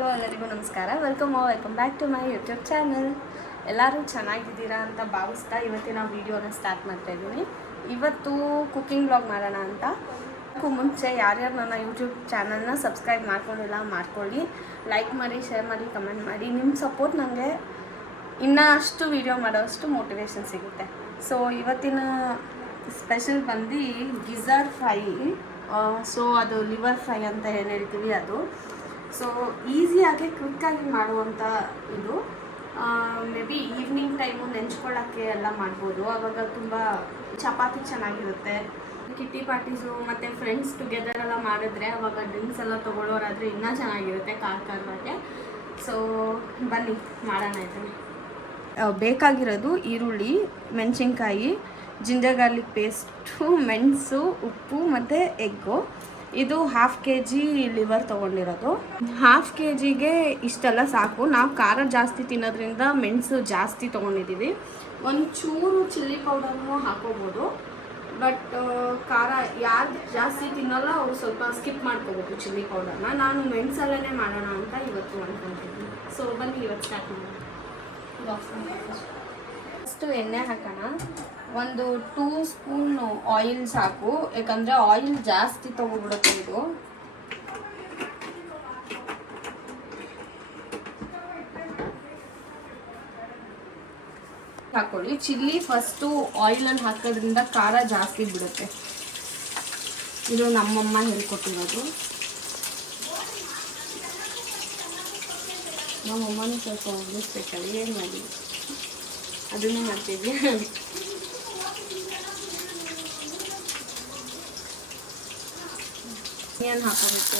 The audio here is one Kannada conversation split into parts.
ಹಲೋ ಎಲ್ಲರಿಗೂ ನಮಸ್ಕಾರ. Welcome back to my YouTube channel. ಎಲ್ಲರೂ ಚೆನ್ನಾಗಿದ್ದೀರಾ ಅಂತ ಭಾವಿಸ್ತಾ ಇವತ್ತಿನ ವೀಡಿಯೋನ ಸ್ಟಾರ್ಟ್ ಮಾಡ್ತಾ ಇದ್ದೀನಿ. ಇವತ್ತು ಕುಕ್ಕಿಂಗ್ ಬ್ಲಾಗ್ ಮಾಡೋಣ ಅಂತ. ಮುಂಚೆ ಯಾರ್ಯಾರು ನನ್ನ ಯೂಟ್ಯೂಬ್ ಚಾನಲ್ನ ಸಬ್ಸ್ಕ್ರೈಬ್ ಮಾಡ್ಕೊಂಡಿಲ್ಲ ಮಾಡ್ಕೊಳ್ಳಿ, ಲೈಕ್ ಮಾಡಿ, ಶೇರ್ ಮಾಡಿ, ಕಮೆಂಟ್ ಮಾಡಿ. ನಿಮ್ಮ ಸಪೋರ್ಟ್ ನನಗೆ ಇನ್ನೂ ಅಷ್ಟು ವೀಡಿಯೋ ಮಾಡೋಷ್ಟು ಮೋಟಿವೇಶನ್ ಸಿಗುತ್ತೆ. ಸೊ ಇವತ್ತಿನ ಸ್ಪೆಷಲ್ ಬಂದು ಗಿಝರ್ ಫ್ರೈ. ಸೊ ಅದು ಲಿವರ್ ಫ್ರೈ ಅಂತ ಏನು ಹೇಳ್ತೀವಿ ಅದು. ಸೊ ಈಸಿಯಾಗಿ ಕ್ವಿಕ್ಕಾಗಿ ಮಾಡುವಂಥ ಇದು. ಮೇ ಬಿ ಈವ್ನಿಂಗ್ ಟೈಮು ನೆಂಚ್ಕೊಳ್ಳೋಕ್ಕೆ ಎಲ್ಲ ಮಾಡ್ಬೋದು. ಆವಾಗ ತುಂಬ ಚಪಾತಿ ಚೆನ್ನಾಗಿರುತ್ತೆ. ಕಿಟ್ಟಿ ಪಾರ್ಟೀಸು ಮತ್ತು ಫ್ರೆಂಡ್ಸ್ ಟುಗೆದರ್ ಎಲ್ಲ ಮಾಡಿದ್ರೆ ಆವಾಗ ಡ್ರಿಂಕ್ಸ್ ಎಲ್ಲ ತೊಗೊಳ್ಳೋರಾದರೆ ಇನ್ನೂ ಚೆನ್ನಾಗಿರುತ್ತೆ ಖಾರವಾಗಿ. ಸೊ ಬನ್ನಿ ಮಾಡೋಣ ಇದನ್ನು. ಬೇಕಾಗಿರೋದು ಈರುಳ್ಳಿ, ಮೆಣಸಿನ್ಕಾಯಿ, ಜಿಂಜರ್ ಗಾರ್ಲಿಕ್ ಪೇಸ್ಟು, ಮೆಣಸು, ಉಪ್ಪು ಮತ್ತು ಎಗ್ಗು. ಇದು 1/2 kg ಲಿವರ್ ತೊಗೊಂಡಿರೋದು. 1/2 kgಗೆ ಇಷ್ಟೆಲ್ಲ ಸಾಕು. ನಾವು ಖಾರ ಜಾಸ್ತಿ ತಿನ್ನೋದ್ರಿಂದ ಮೆಣಸು ಜಾಸ್ತಿ ತೊಗೊಂಡಿದ್ದೀವಿ. ಒಂಚೂರು ಚಿಲ್ಲಿ ಪೌಡರ್ನೂ ಹಾಕೋಬೋದು, ಬಟ್ ಖಾರ ಯಾರು ಜಾಸ್ತಿ ತಿನ್ನೋಲ್ಲ ಅವರು ಸ್ವಲ್ಪ ಸ್ಕಿಪ್ ಮಾಡ್ಕೋಬೇಕು ಚಿಲ್ಲಿ ಪೌಡರ್ನ. ನಾನು ಮೆಣಸಲ್ಲೇ ಮಾಡೋಣ ಅಂತ ಇವತ್ತು ಅಂದ್ಕೊತಿದ್ದೀನಿ. ಸೊ ಬನ್ನಿ ಇವತ್ತು ಸ್ಟಾರ್ಟ್ ಮಾಡೋಣ. ಫಸ್ಟು ಎಣ್ಣೆ ಹಾಕೋಣ. ಒಂದು 2 ಸ್ಪೂನ್ ಆಯಿಲ್ ಸಾಕು, ಯಾಕಂದರೆ ಆಯಿಲ್ ಜಾಸ್ತಿ ತೊಗೊಬಿಡುತ್ತೆ ಇದು. ಹಾಕೊಳ್ಳಿ. ಚಿಲ್ಲಿ ಫಸ್ಟು ಆಯಿಲಲ್ಲಿ ಹಾಕೋದ್ರಿಂದ ಖಾರ ಜಾಸ್ತಿ ಬಿಡುತ್ತೆ. ಇದು ನಮ್ಮಮ್ಮ ಹೇಳ್ಕೊಟ್ಟಿರೋದು. ನಮ್ಮಮ್ಮನೂ ಸ್ವಲ್ಪ ಹೋಗಿಸ್ಬೇಕಲ್ಲ, ಏನು ಮಾಡಿ ಅದನ್ನೇ ಮಾಡ್ತಿದ್ವಿ. ಏನು ಹಾಕೋಬೇಕು,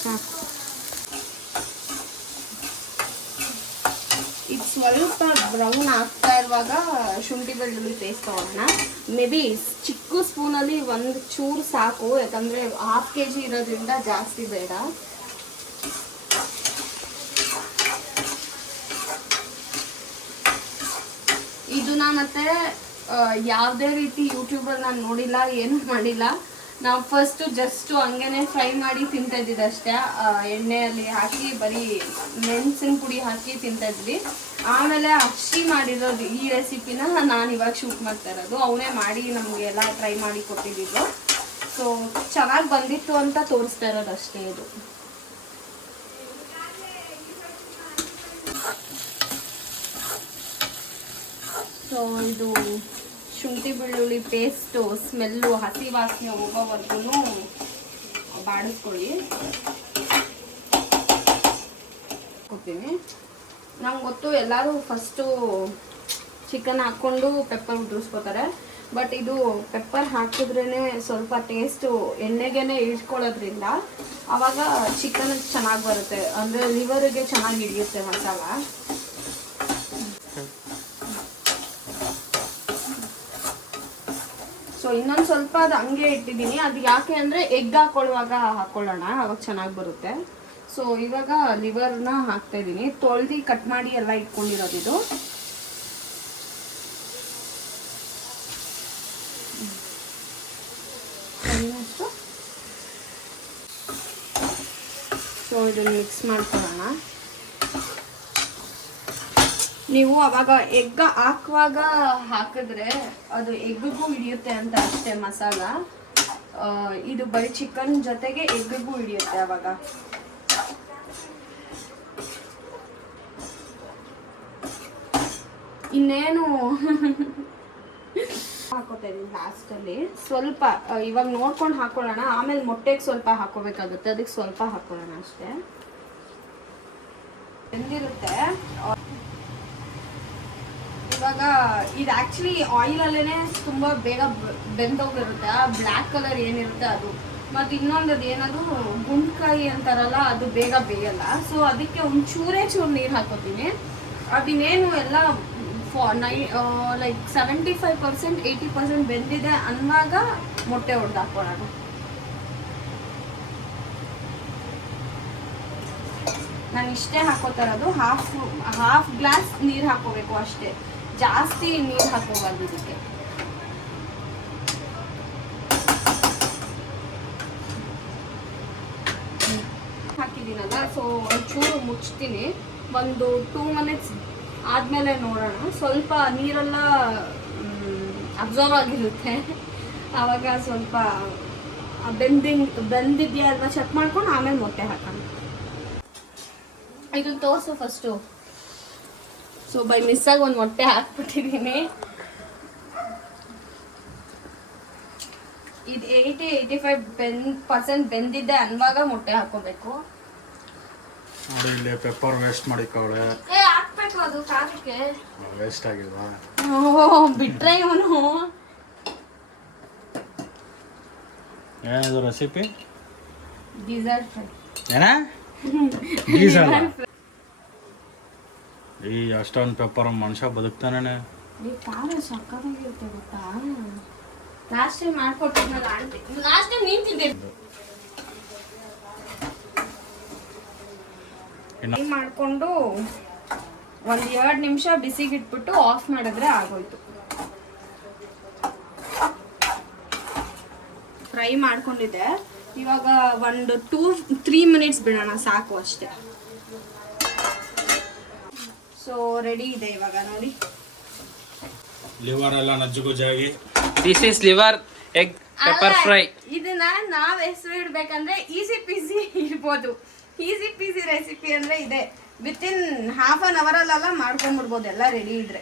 ಸಾಕು. ಇದು ಸ್ವಲ್ಪ ಬ್ರೌನ್ ಆಗ್ತಾ ಇರುವಾಗ ಶುಂಠಿ ಬೆಳ್ಳುಳ್ಳಿ ಪೇಸ್ಟ್ ತೊಗೊಳ್ಳೋಣ. ಮೇ ಬಿ ಚಿಕ್ಕ ಸ್ಪೂನಲ್ಲಿ ಒಂದು ಚೂರು ಸಾಕು, ಯಾಕಂದರೆ 1/2 kg ಇರೋದ್ರಿಂದ ಜಾಸ್ತಿ ಬೇಡ. ಇದನ್ನ ಮತ್ತೆ ಯಾವುದೇ ರೀತಿ ಯೂಟ್ಯೂಬಲ್ಲಿ ನಾನು ನೋಡಿಲ್ಲ, ಏನು ಮಾಡಿಲ್ಲ. ನಾವು ಫಸ್ಟು ಜಸ್ಟು ಹಂಗೇನೆ ಫ್ರೈ ಮಾಡಿ ತಿಂತಾಯಿದ್ದಿದ್ದು ಅಷ್ಟೇ. ಎಣ್ಣೆಯಲ್ಲಿ ಹಾಕಿ ಬರೀ ಮೆಣಸಿನ ಪುಡಿ ಹಾಕಿ ತಿಂತಾಯಿದ್ವಿ. ಆಮೇಲೆ ಅಕ್ಷಿ ಮಾಡಿರೋದು ಈ ರೆಸಿಪಿನ ನಾನು ಇವಾಗ ಶೂಟ್ ಮಾಡ್ತಾ ಇರೋದು. ಅವನೇ ಮಾಡಿ ನಮಗೆಲ್ಲ ಟ್ರೈ ಮಾಡಿ ಕೊಟ್ಟಿದ್ದು. ಸೊ ಚೆನ್ನಾಗಿ ಬಂದಿತ್ತು ಅಂತ ತೋರಿಸ್ತಾ ಇರೋದು ಅಷ್ಟೇ ಇದು. ಸೊ ಇದು ಶುಂಠಿ ಬೆಳ್ಳುಳ್ಳಿ ಪೇಸ್ಟು ಸ್ಮೆಲ್ಲು ಹಸಿ ವಾಸನೆ ಹೋಗೋವರೆಗೂ ಬಾಡಿಸ್ಕೊಳ್ಳಿ. ಕೊಡ್ತೀನಿ. ನಂಗೆ ಗೊತ್ತು ಎಲ್ಲರೂ ಫಸ್ಟು ಚಿಕನ್ ಹಾಕ್ಕೊಂಡು ಪೆಪ್ಪರ್ ಉದುರಿಸ್ಕೋತಾರೆ, ಬಟ್ ಇದು ಪೆಪ್ಪರ್ ಹಾಕಿದ್ರೇ ಸ್ವಲ್ಪ ಟೇಸ್ಟು ಎಣ್ಣೆಗೆ ಇಳ್ಕೊಳ್ಳೋದ್ರಿಂದ ಆವಾಗ ಚಿಕನ್ ಚೆನ್ನಾಗಿ ಬರುತ್ತೆ, ಅಂದರೆ ಲಿವರಿಗೆ ಚೆನ್ನಾಗಿ ಹಿಡಿಯುತ್ತೆ ಮಸಾಲ. ಸೊ ಇನ್ನೊಂದು ಸ್ವಲ್ಪ ಅದು ಹಂಗೆ ಇಟ್ಟಿದ್ದೀನಿ. ಅದು ಯಾಕೆ ಅಂದರೆ ಎಗ್ ಹಾಕೊಳ್ಳುವಾಗ ಹಾಕ್ಕೊಳ್ಳೋಣ, ಅವಾಗ ಚೆನ್ನಾಗಿ ಬರುತ್ತೆ. ಸೊ ಇವಾಗ ಲಿವರ್ನ ಹಾಕ್ತಾಯಿದ್ದೀನಿ. ತೊಳೆದು ಕಟ್ ಮಾಡಿ ಎಲ್ಲ ಇಟ್ಕೊಂಡಿರೋದು ಇದು. ಸೊ ಇದನ್ನು ಮಿಕ್ಸ್ ಮಾಡ್ಕೊಳ್ಳೋಣ. ನೀವು ಅವಾಗ ಎಗ್ ಹಾಕುವಾಗ ಹಾಕಿದ್ರೆ ಅದು ಎಗ್ಗಿಗೂ ಹಿಡಿಯುತ್ತೆ ಅಂತ ಅಷ್ಟೇ ಮಸಾಲ. ಇದು ಬರೀ ಚಿಕನ್ ಜೊತೆಗೆ ಎಗ್ಗಿಗೂ ಹಿಡಿಯುತ್ತೆ ಅವಾಗ. ಇನ್ನೇನು ಹಾಕೋತಾ ಇದೀನಿ ಲಾಸ್ಟಲ್ಲಿ ಸ್ವಲ್ಪ. ಇವಾಗ ನೋಡ್ಕೊಂಡು ಹಾಕೊಳ್ಳೋಣ, ಆಮೇಲೆ ಮೊಟ್ಟೆಗೆ ಸ್ವಲ್ಪ ಹಾಕೋಬೇಕಾಗುತ್ತೆ, ಅದಕ್ಕೆ ಸ್ವಲ್ಪ ಹಾಕೊಳ್ಳೋಣ ಅಷ್ಟೇ. ಬೆಂದಿರುತ್ತೆ ಇವಾಗ. ಇದು ಆ್ಯಕ್ಚುಲಿ ಆಯಿಲಲ್ಲೇ ತುಂಬ ಬೇಗ ಬೆಂದೋಗಿರುತ್ತೆ. ಆ ಬ್ಲ್ಯಾಕ್ ಕಲರ್ ಏನಿರುತ್ತೆ ಅದು. ಮತ್ತು ಇನ್ನೊಂದು ಏನದು ಗುಂಡ್ಕಾಯಿ ಅಂತಾರಲ್ಲ, ಅದು ಬೇಗ ಬೇಯಲ್ಲ. ಸೊ ಅದಕ್ಕೆ ಒಂಚೂರೇ ಚೂರು ನೀರು ಹಾಕೋತೀನಿ. ಅದಿನ್ನೇನು ಎಲ್ಲ ಲೈಕ್ 75% 80% ಬೆಂದಿದೆ ಅನ್ನುವಾಗ ಮೊಟ್ಟೆ ಹೊಡೆದು ಹಾಕೊಳ್ಳೋಣ. ನಾನು ಇಷ್ಟೇ ಹಾಕೋತಾ ಇರೋದು. ಹಾಫ್ ಗ್ಲಾಸ್ ನೀರು ಹಾಕೋಬೇಕು ಅಷ್ಟೇ, ಜಾಸ್ತಿ ನೀರು ಹಾಕೋಬಾರ್ದು ಇದಕ್ಕೆ. ಇದ್ದೀನಲ್ಲ, ಸೊ ಒಂಚೂರು ಮುಚ್ತೀನಿ. ಒಂದು 2 ಮಿನಿಟ್ಸ್ ಆದಮೇಲೆ ನೋಡೋಣ. ಸ್ವಲ್ಪ ನೀರೆಲ್ಲ ಅಬ್ಸರ್ವ್ ಆಗಿರುತ್ತೆ, ಆವಾಗ ಸ್ವಲ್ಪ ಬೆಂದಿದೆಯಾ ಅಲ್ವಾ ಚೆಕ್ ಮಾಡ್ಕೊಂಡು ಆಮೇಲೆ ಮೊಟ್ಟೆ ಹಾಕೋಣ. ಇದನ್ನು ತೋರಿಸು ಫಸ್ಟು. ಸೊ ಬೈ ಮಿಸ್ಸಾಗಿ ಒಂದು ಮೊಟ್ಟೆ ಹಾಕ್ಬಿಟ್ಟಿದ್ದೀನಿ. ಇದು 80-85% ಬೆಂದಿದ್ದೆ ಅನ್ನುವಾಗ ಮೊಟ್ಟೆ ಹಾಕೋಬೇಕು. ನೋಡಿ ಇಲ್ಲಿ ಪೆಪ್ಪರ್ ವೇಸ್ಟ್ ಮಾಡಿಕೊಳ್ಳೆ. ಹಾಕ್ಬೇಕು, ಅದು ಖಾರಕ್ಕೆ ವೇಸ್ಟ್ ಆಗಿಲ್ವಾ? ಬಿಟ್ರೆ ಇವನು. ಏನಿದು ರೆಸಿಪಿ? Dessert fry. ಏನ ಡೀಸಲ್? ಈ ಅಷ್ಟೊಂದು ಪೆಪ್ಪರ್ ಮನುಷ್ಯ ಬದುಕ್ತಾನೆ. ಈ ಖಾರ ಸಕ್ಕತ್ತಾಗಿರುತ್ತೆ ಗೊತ್ತಾ. ಲಾಸ್ಟ್ ಟೈಮ್ ಮಾಡ್ಕೊಟ್ಟಿದ್ನಲ್ಲ ಆಂಟಿ, ಲಾಸ್ಟ್ ಟೈಮ್ ನೀನು ತಿಂದೆ. ಮಾಡಿಕೊಂಡು ಒಂದು 2 ನಿಮಿಷ ಬಿಸಿಗಿಟ್ಬಿಟ್ಟು ಆಫ್ ಮಾಡಿದ್ರೆ ಆಗೋಯ್ತು. ಫ್ರೈ ಮಾಡ್ಕೊಂಡಿದ್ದೆ, ಇವಾಗ ಒಂದು 2-3 ಮಿನಿಟ್ಸ್ ಬಿಡೋಣ ಸಾಕು ಅಷ್ಟೇ. ಸೊ ರೆಡಿ ಇದೆ ಇವಾಗ ನೋಡಿ. ಲಿವರ್ ಎಲ್ಲ ನಜ್ಜುಗುಜ್ಜಾಗಿ. This is liver egg pepper fry. ಇದನ್ನ ನಾವ್ ಹೆಸರು ಇಡ್ಬೇಕಂದ್ರೆ ಈಸಿ ಪೀಸಿ ಇರ್ಬೋದು. ಈಸಿ ಪೀಸಿ ರೆಸಿಪಿ ಅಂದ್ರೆ ಇದೆ. ವಿತಿನ್ ½ an hour ಅಲ್ಲೆಲ್ಲ ಮಾಡ್ಕೊಂಡ್ಬಿಡ್ಬೋದು ಎಲ್ಲ ರೆಡಿ ಇದ್ರೆ.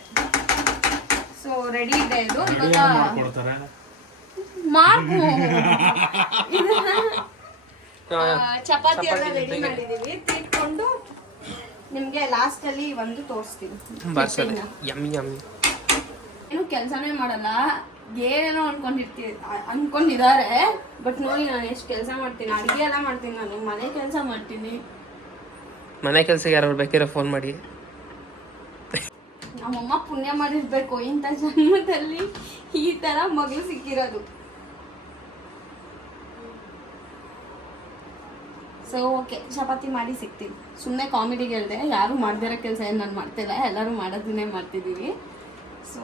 ಸೊ ರೆಡಿ ಇದೆ ಇದು. ಮಾಡ್ಕೊಡ್ತಾರೆ. ಚಪಾತಿ ಎಲ್ಲ ರೆಡಿ ಮಾಡಿದೀವಿ. ತಿಟ್ಕೊಂಡು ನಿಮ್ಗೆ ಲಾಸ್ಟ್ ಅಲ್ಲಿ ಒಂದು ತೋರಿಸ್ತೀನಿ. ಏನು ಕೆಲಸನೇ ಮಾಡಲ್ಲ, ಏನೇನೋ ಅನ್ಕೊಂಡಿದ್ದಾರೆ. ಬಟ್ ನೋಡಿ ನಾನು ಎಷ್ಟು ಕೆಲಸ ಮಾಡ್ತೀನಿ. ಅಡುಗೆ ಎಲ್ಲ ಮಾಡ್ತೀನಿ, ನಾನು ಮನೆ ಕೆಲಸ ಮಾಡ್ತೀನಿ. ಮನೆ ಕೆಲಸಕ್ಕೆ ಯಾರು ಬೇಕಿರೋ ಫೋನ್ ಮಾಡಿ. ನಮ್ಮಮ್ಮ ಪುಣ್ಯ ಮಾಡಿರ್ಬೇಕು ಇಂಥ ಜನ್ಮದಲ್ಲಿ ಈ ತರ ಮಗಳು ಸಿಕ್ಕಿರೋದು. ಸೊ ಓಕೆ, ಚಪಾತಿ ಮಾಡಿ ಸಿಗ್ತೀವಿ. ಸುಮ್ಮನೆ ಕಾಮಿಡಿಗೆ ಹೇಳಿದೆ, ಯಾರು ಮಾಡ್ದಿರೋ ಕೆಲಸ ಏನು ನಾನು ಮಾಡ್ತಿಲ್ಲ, ಎಲ್ಲರೂ ಮಾಡೋದನ್ನೇ ಮಾಡ್ತಿದ್ದೀವಿ. ಸೊ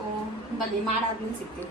ಬನ್ನಿ ಮಾಡಾದ್ಮೇಲೆ ಸಿಗ್ತೀವಿ.